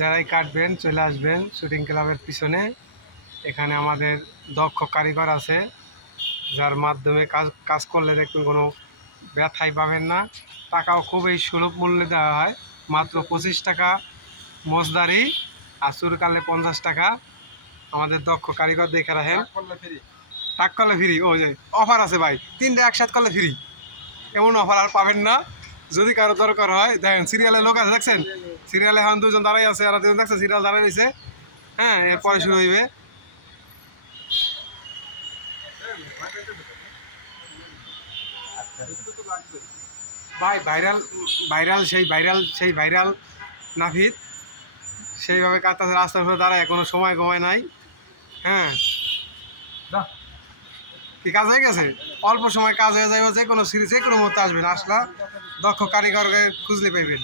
যারাই কাটবেন চলে আসবেন শুটিং ক্লাবের পিছনে। এখানে আমাদের দক্ষ কারিগর আছে যার মাধ্যমে কাজ কাজ করলে দেখবেন কোনো ব্যথাই পাবেন না। টাকাও খুবই সুলভ মূল্যে দেওয়া হয় মাত্র পঁচিশ টাকা মোজদারি আর চুরকালে পঞ্চাশ টাকা। আমাদের দক্ষ কারিগর দেখে রাখেন। টাক করলে ফ্রি ও যে অফার আছে ভাই তিনটে একসাথে করলে ফ্রি এমন অফার আর পাবেন না। যদি কারও দরকার হয়, দেখেন সিরিয়ালে লোক আছে, দেখছেন? সিরিয়ালে এখন দুজন দাঁড়াই আছে, আর দুজন দেখছেন সিরিয়াল দাঁড়াই রয়েছে। হ্যাঁ এরপরে শুরু হইবে। ভাই ভাইরাল ভাইরাল সেই ভাইরাল সেই ভাইরাল নাফিদ সেইভাবে কাতাছে রাস্তার উপরে দাঁড়ায়, কোনো সময় কমায় নাই। হ্যাঁ। কি কাজ হয়ে গেছে? অল্প সময় কাজ হয়ে যাবে যে কোনো সিরিজ কোনো মুহূর্তে আসবেন, আসলা দক্ষ কারিগরকে খুঁজলে পাইবেন।